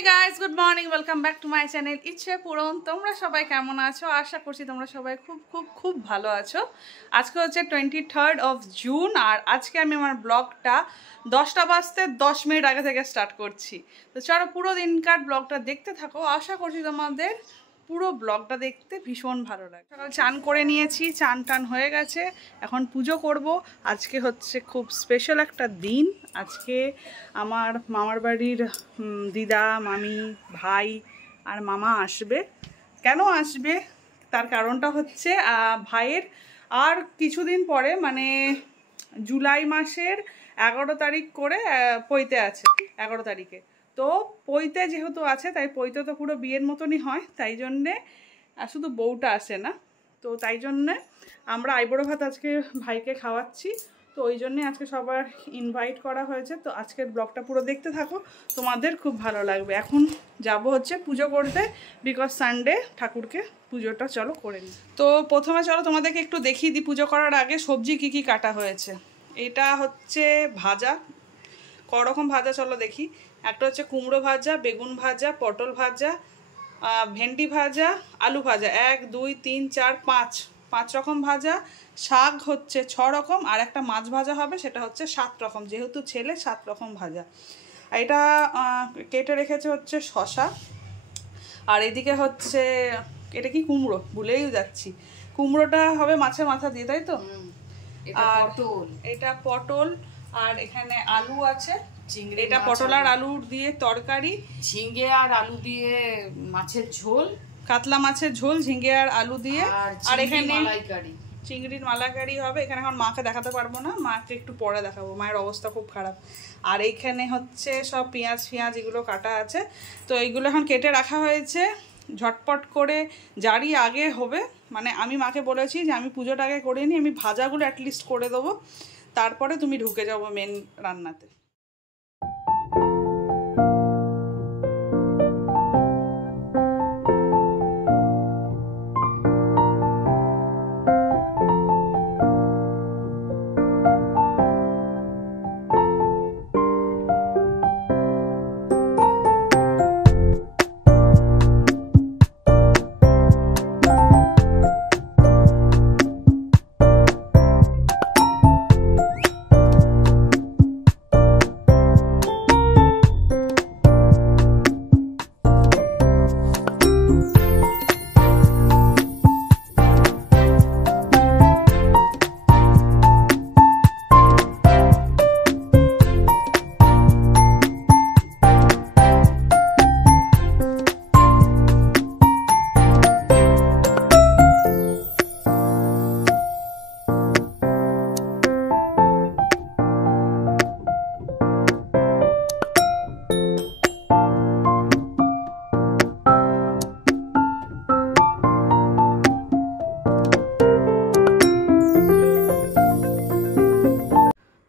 Hey guys, good morning. Welcome back to my channel. ইচ্ছে পুরন তোমরা সবাই কেমন আছো? আশা করছি তোমরা সবাই খুব ভালো আছো। আজকে হচ্ছে 23rd of June আর আজকে আমি আমার ব্লগটা 10টা বাজতে 10 মিনিট আগে থেকে স্টার্ট করছি। তো চলো পুরো দিনকার ব্লগটা দেখতে থাকো। আশা করছি তোমাদের পুরো ব্লগটা দেখতে ভীষণ ভালো লাগে। সকাল চান করে নিয়েছি, চান টান হয়ে গেছে, এখন পুজো করব। আজকে হচ্ছে খুব স্পেশাল একটা দিন। আজকে আমার মামার বাড়ির দিদা, মামি, ভাই আর মামা আসবে। কেন আসবে তার কারণটা হচ্ছে ভাইয়ের আর কিছুদিন পরে মানে জুলাই মাসের 11 তারিখ করে পৈতে আছে, 11 তারিখে। তো পৈতে যেহেতু আছে তাই পৈতে তো পুরো বিয়ের মতনই হয়, তাই জন্যে শুধু বউটা আসে না। তো তাই জন্যে আমরা আইবুড়ো ভাত আজকে ভাইকে খাওয়াচ্ছি। তো ওই জন্যে আজকে সবার ইনভাইট করা হয়েছে। তো আজকের ব্লগটা পুরো দেখতে থাকো, তোমাদের খুব ভালো লাগবে। এখন যাব হচ্ছে পুজো করতে, বিকজ সানডে ঠাকুরকে পুজোটা চলো করে নিই। তো প্রথমে চলো তোমাদেরকে একটু দেখিয়ে দিই পুজো করার আগে সবজি কি কি কাটা হয়েছে। এটা হচ্ছে ভাজা, করকম ভাজা চলো দেখি। একটা হচ্ছে কুমড়ো ভাজা, বেগুন ভাজা, পটল ভাজা, ভেন্ডি ভাজা, আলু ভাজা, 1 2 3 4 5 রকম ভাজা। শাক হচ্ছে 6 রকম, আর একটা মাছ ভাজা হবে, সেটা হচ্ছে 7 রকম, যেহেতু ছেলে 7 রকম ভাজা। আর এটা কেটে রেখেছে হচ্ছে শশা। আর এদিকে হচ্ছে এটা কি কুমড়ো, ভুলেই যাচ্ছি। কুমড়োটা হবে মাছের মাথা দিয়ে, তাই তো? আর এটা পটল, আর এখানে আলু আছে, এটা পটল আর আলু দিয়ে তরকারি, ঝিঙ্গে আর আলু দিয়ে মাছের ঝোল, কাতলা মাছের ঝোল ঝিঙ্গে আর আলু দিয়ে। আর এখানে চিংড়ির মালাইকারি হবে। এখানে এখন মাকে দেখাতে পারবো না, মাকে একটু পরে দেখাবো, মায়ের অবস্থা খুব খারাপ। আর এইখানে হচ্ছে সব পেঁয়াজ এগুলো কাটা আছে। তো এইগুলো এখন কেটে রাখা হয়েছে ঝটপট করে, যারই আগে হবে। মানে আমি মাকে বলেছি যে আমি পুজোটা আগে করে নিই, আমি ভাজাগুলো অ্যাটলিস্ট করে দেবো, তারপরে তুমি ঢুকে যাবো মেন রান্নাতে।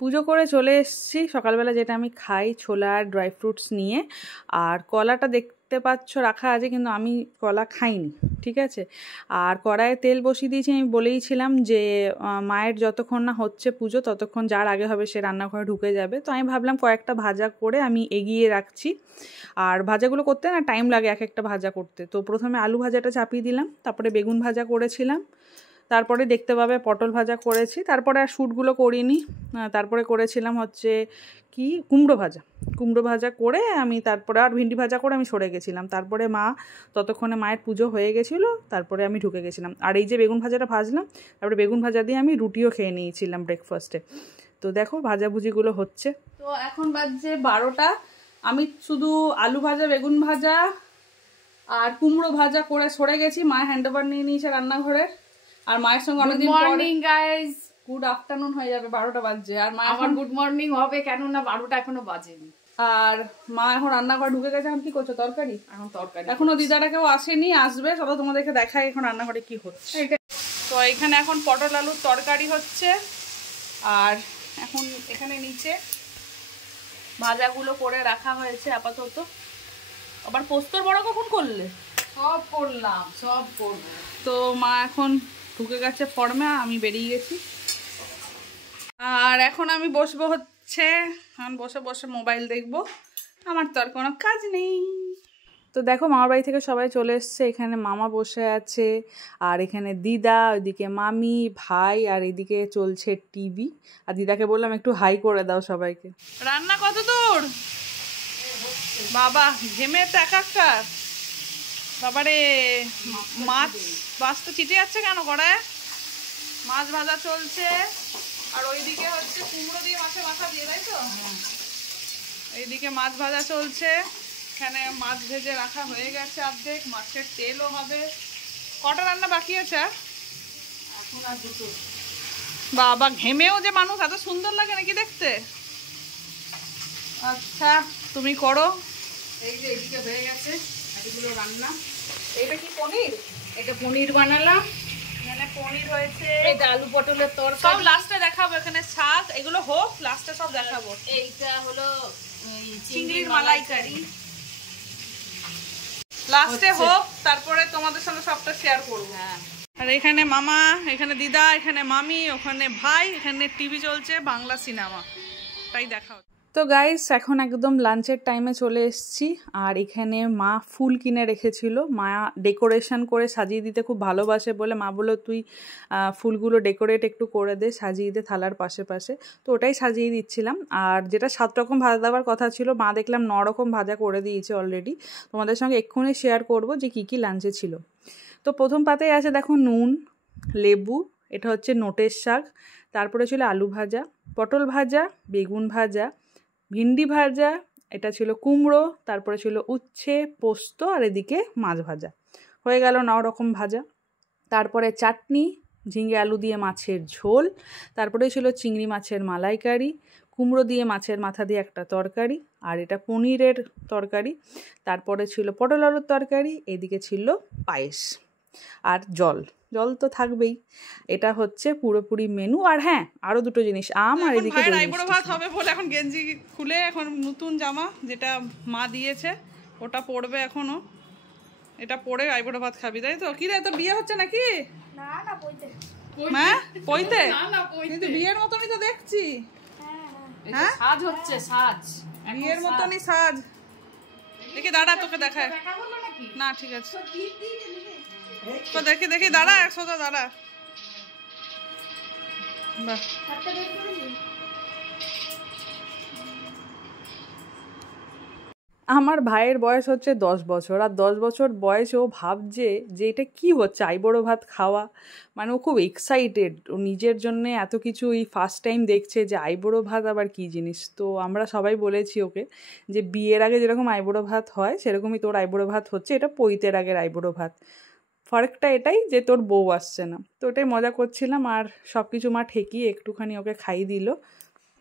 পুজো করে চলে এসেছি। সকালবেলা যেটা আমি খাই, ছোলা আর ড্রাই ফ্রুটস নিয়ে। আর কলাটা দেখতে পাচ্ছ রাখা আছে, কিন্তু আমি কলা খাইনি, ঠিক আছে। আর কড়াইয়ে তেল বসিয়ে দিয়েছি। আমি বলেইছিলাম যে মায়ের যতক্ষণ না হচ্ছে পুজো ততক্ষণ যার আগে হবে সে রান্নাঘরে ঢুকে যাবে। তো আমি ভাবলাম কয়েকটা ভাজা করে আমি এগিয়ে রাখছি। আর ভাজাগুলো করতে না টাইম লাগে এক একটা ভাজা করতে। তো প্রথমে আলু ভাজাটা চাপিয়ে দিলাম, তারপরে বেগুন ভাজা করেছিলাম, তারপরে দেখতে পাবে পটল ভাজা করেছি, তারপরে আর শ্যুটগুলো করিনি। তারপরে করেছিলাম হচ্ছে কি কুমড়ো ভাজা করে আমি তারপরে আর ভেন্ডি ভাজা করে আমি সরে গেছিলাম। তারপরে মা ততক্ষণে মায়ের পুজো হয়ে গেছিলো, তারপরে আমি ঢুকে গেছিলাম। আর এই যে বেগুন ভাজাটা ভাজলাম, তারপরে বেগুন ভাজা দিয়ে আমি রুটিও খেয়ে নিয়েছিলাম ব্রেকফাস্টে। তো দেখো ভাজাভুজিগুলো হচ্ছে। তো এখন বাজছে 12টা। আমি শুধু আলু ভাজা, বেগুন ভাজা আর কুমড়ো ভাজা করে সরে গেছি। মা হ্যান্ডওভার নিয়ে নিয়েছে রান্নাঘরের। আর মায়ের সঙ্গে অনেকদিন পরে মর্নিং গাইস, গুড আফটারনুন হয়ে যাবে, 12টা বাজছে। আর মা আমার গুড মর্নিং হবে, কেননা 12টা এখনো বাজেনি। আর মা এখন রান্নাঘর ঢুকে গেছে। এখন কি করছো? তরকারি। এখন তরকারি, এখনো দিদারা কেউ আসেনি, আসবে। চলো তোমাদেরকে দেখাই এখন রান্নাঘরে কি হচ্ছে। তো এখানে এখন পটল আলুর তরকারি হচ্ছে। আর এখন এখানে নিচে ভাজাগুলো করে রাখা হয়েছে আপাতত। আবার পোস্তর বড়া কখন করলে? সব করলাম, সব করবো। তো মা এখন ঢুকে গেছে ফর্মে, আমি বেরিয়ে গেছি। আর এখন আমি বসবো হচ্ছে, এখন বসে বসে মোবাইল দেখবো। আমার তো আর কোনো কাজ নেই। তো দেখো মামার বাড়ি থেকে সবাই চলে এসছে, এখানে মামা বসে আছে, আর এখানে দিদা, ওইদিকে মামি, ভাই, আর এদিকে চলছে টিভি। আর দিদাকে বললাম একটু হাই করে দাও সবাইকে। রান্না কত দূর বাবা? ঘেমে তো একাকার বাবারে। মাছ মাছ তো চিটে যাচ্ছে কেন কড়ায়? মাছ ভাজা চলছে, আর ওইদিকে হচ্ছে কুমড়ো দিয়ে মাছের মাথা দিয়ে, তাই তো? এইদিকে মাছ ভাজা চলছে, এখানে মাছ ভেজে রাখা হয়ে গেছে অর্ধেক, মাছের তেলও হবে। কটা রান্না বাকি আছে আর? এখন আর দুটো। বাবা ঘেমেও যে মানুষ এত সুন্দর লাগে নাকি দেখতে? আচ্ছা তুমি করো। এই যে এদিকে হয়ে গেছে এগুলো রান্না। এটা কি পনির? এটা পনির বানালাম, এখানে পনির হয়েছে, এটা আলু পটলের সব তরকারি, লাস্টে দেখাবো। এখানে শাক, এগুলো হোক, লাস্টে সব দেখাবো। এইটা হলো চিংড়ির মালাইকারি, লাস্টে হোক, তারপরে তোমাদের সঙ্গে সবটা শেয়ার করবো। হ্যাঁ। আর এখানে মামা, এখানে দিদা, এখানে মামি, ওখানে ভাই, এখানে টিভি চলছে, বাংলা সিনেমা, তাই দেখা হচ্ছে। তো গাইস এখন একদম লাঞ্চের টাইমে চলে এসেছি, আর এখানে মা ফুল কিনে রেখেছিল। মা ডেকোরেশন করে সাজিয়ে দিতে খুব ভালোবাসে বলে মা বললো তুই ফুলগুলো ডেকোরেট একটু করে দে, সাজিয়ে দে থালার পাশে পাশে। তো ওটাই সাজিয়ে দিচ্ছিলাম। আর যেটা 7 রকম ভাজা দেওয়ার কথা ছিল, মা দেখলাম 9 রকম ভাজা করে দিয়েছে অলরেডি। তোমাদের সঙ্গে এক্ষুনি শেয়ার করব যে কী কী লাঞ্চে ছিল। তো প্রথম পাতায় আছে দেখো নুন, লেবু, এটা হচ্ছে নোটের শাক, তারপরে ছিল আলু ভাজা, পটল ভাজা, বেগুন ভাজা, ভিন্ডি ভাজা, এটা ছিল কুমড়ো, তারপরে ছিল উচ্ছে, পোস্ত, আর এদিকে মাছ ভাজা। হয়ে গেল 9 রকম ভাজা। তারপরে চাটনি, ঝিঙে আলু দিয়ে মাছের ঝোল, তারপরে ছিল চিংড়ি মাছের মালাইকারি, কুমড়ো দিয়ে মাছের মাথা দিয়ে একটা তরকারি, আর এটা পনিরের তরকারি, তারপরে ছিল পটল আলুর তরকারি, এদিকে ছিল পায়েস, আর জল। জল তো থাকবেই। এটা হচ্ছে পুরোপুরি মেনু। আর হ্যাঁ, আরো দুটো জিনিস, আম, আর এদিকে দই মিষ্টি। ভাত হবে বলে এখন গেঞ্জি খুলে, এখন নতুন জামা যেটা মা দিয়েছে ওটা পরবে এখনো। এটা পরে আইবুড়ো ভাত খাবি, তাই তো? কি রে, তোর বিয়ে হচ্ছে নাকি? না না পইতে। হ্যাঁ পইতে? না না পইতে। কিন্তু বিয়ের মতনই তো দেখছি। এই যে সাজ হচ্ছে, সাজ বিয়ের মতনই সাজ। দেখি দাঁড়া, তোকে দেখায়। দেখা হলো নাকি? না ঠিক আছে, তো দেখি দেখি দাঁড়া, একশোটা দাঁড়া। বাহ, আমার ভাইয়ের বয়স হচ্ছে 10 বছর, আর 10 বছর বয়সে ও ভাবছে যে এটা কি হচ্ছে আইবুড়ো ভাত খাওয়া। মানে ও খুব এক্সাইটেড, ও নিজের জন্য এত কিছু এই ফার্স্ট টাইম দেখছে যে আইবুড়ো ভাত আবার কি জিনিস। তো আমরা সবাই বলেছি ওকে যে বিয়ের আগে যেরকম আইবুড়ো ভাত হয় সেরকমই তোর আইবুড়ো ভাত হচ্ছে, এটা পৈতের আগের আইবুড়ো ভাত। ফারাকটা এটাই যে তোর বউ আসছে না। তো ওটাই মজা করছিলাম, আর সব কিছু মা ঠেকিয়ে একটুখানি ওকে খাইয়ে দিল।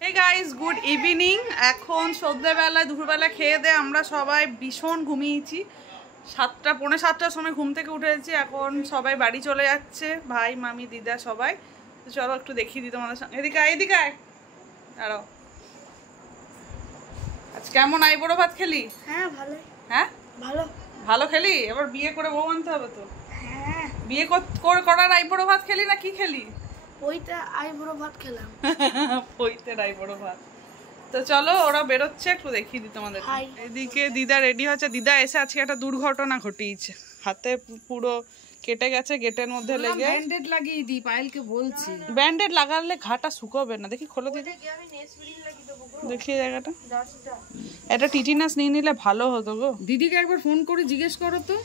Hey guys, good evening. এখন সন্ধ্যেবেলায় দুপুরবেলা খেয়ে দিয়ে আমরা সবাই ভীষণ ঘুমিয়েছি। 7টা পৌনে 7টার সময় ঘুম থেকে উঠেছি। এখন সবাই বাড়ি চলে যাচ্ছে, ভাই, মামি, দিদা সবাই। তো চলো একটু দেখিয়ে দিই তোমাদের সঙ্গে। এদিকে আয়, এদিকে আয়, দাঁড়াও। আজ কেমন আইবুড়ো ভাত খেলি? হ্যাঁ ভালো। হ্যাঁ ভালো। ভালো খেলি? এবার বিয়ে করে বউ আনতে হবে তো। হ্যাঁ। বিয়ে করার আইবুড়ো ভাত খেলি না কি খেলি? ওইটা আইবুড়ো ভাত খেলাম। পইতে আইবুড়ো ভাত। তো চলো, ওরা বেরোচ্ছে, একটু দেখিয়ে দিই তোমাদের। এদিকে দিদা রেডি হচ্ছে। দিদা এসে আজকে একটা দুর্ঘটনা ঘটিয়েছে, হাতে পুরো কেটে গেছে গেটের মধ্যে লেগে। ব্যান্ডেড লাগিয়ে দিই, পায়েলকে বলছি। ব্যান্ডেড লাগালে ঘাটা শুকোবে না। দেখি খোলো দিদি, দেখি জায়গাটা। এটা টিটিনাস নিয়ে নিলে ভালো হতো গো। দিদিকে একবার ফোন করে জিজ্ঞেস করো তো,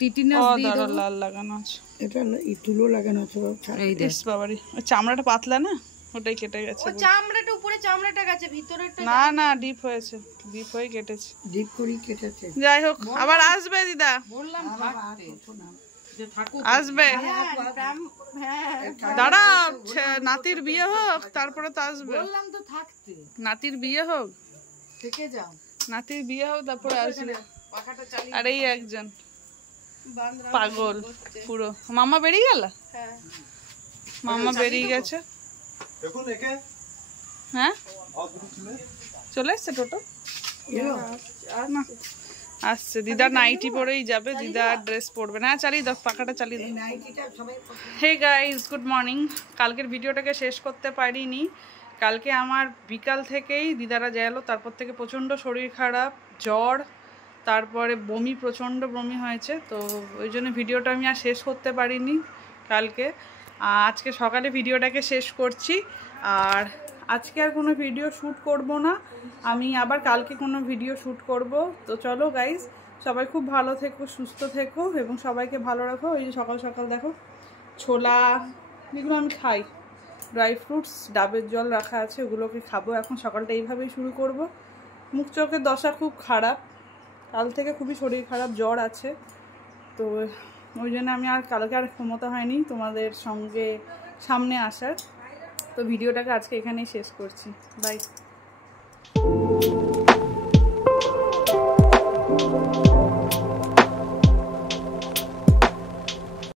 টিটিনাস দিয়ে দেবো। লাল লাগানো আছে, এটা এই তুলো লাগানো আছে। এই দেখ বাবারি, ওই চামড়াটা পাতলা না, ওটাই কেটে গেছে। চামড়াটা উপরে চামড়াটা গেছে, ভিতরেরটা না না, ডিপ হয়েছে, ডিপ হয়ে কেটেছে। ডিপ করি কেটেছে। যাই হোক, আবার আসবে দিদা, বললাম থাকতে, যে থাকুক। আসবে। দাঁড়া, নাতির বিয়ে হোক তারপরে তো আসবে। বললাম তো থাকতে, নাতির বিয়ে হোক, থেকে যাও। নাতির বিয়ে হোক তারপরে আসবে। পাখাটা চালিয়ে আর এই একজন পাগল পুরো। মামা বেরিয়ে গেল? মামা বেরিয়ে গেছে। হ্যাঁ চলে এসছে টোটো না, আসছে। দিদা নাইটি পরেই যাবে, দিদা ড্রেস পরবে না। চালিয়ে দাও, পাখাটা চালিয়ে দাও। Hey guys, good morning. কালকের ভিডিওটাকে শেষ করতে পারিনি। কালকে আমার বিকাল থেকেই দিদারা গেলো, তারপর থেকে প্রচণ্ড শরীর খারাপ, জ্বর, তারপরে বমি, প্রচণ্ড বমি হয়েছে। তো ওই জন্য ভিডিওটা আমি আর শেষ করতে পারিনি কালকে। আজকে সকালে ভিডিওটাকে শেষ করছি। আর আজকে আর কোনো ভিডিও শ্যুট করব না, আমি আবার কালকে কোনো ভিডিও শ্যুট করব। তো চলো গাইজ, সবাই খুব ভালো থেকো, সুস্থ থেকো এবং সবাইকে ভালো রাখো। এই যে সকাল সকাল দেখো ছোলা, যেগুলো আমি খাই, ড্রাই ফ্রুটস, ডাবের জল রাখা আছে, ওগুলোকে খাবো। এখন সকালটা এইভাবেই শুরু করব। মুখ চোখের দশা খুব খারাপ, কাল থেকে খুবই শরীর খারাপ, জ্বর আছে। তো ওই জন্য আমি আর কালকে আর ক্ষমতা হয়নি তোমাদের সঙ্গে সামনে আসার। তো ভিডিওটাকে আজকে এখানেই শেষ করছি। বাই।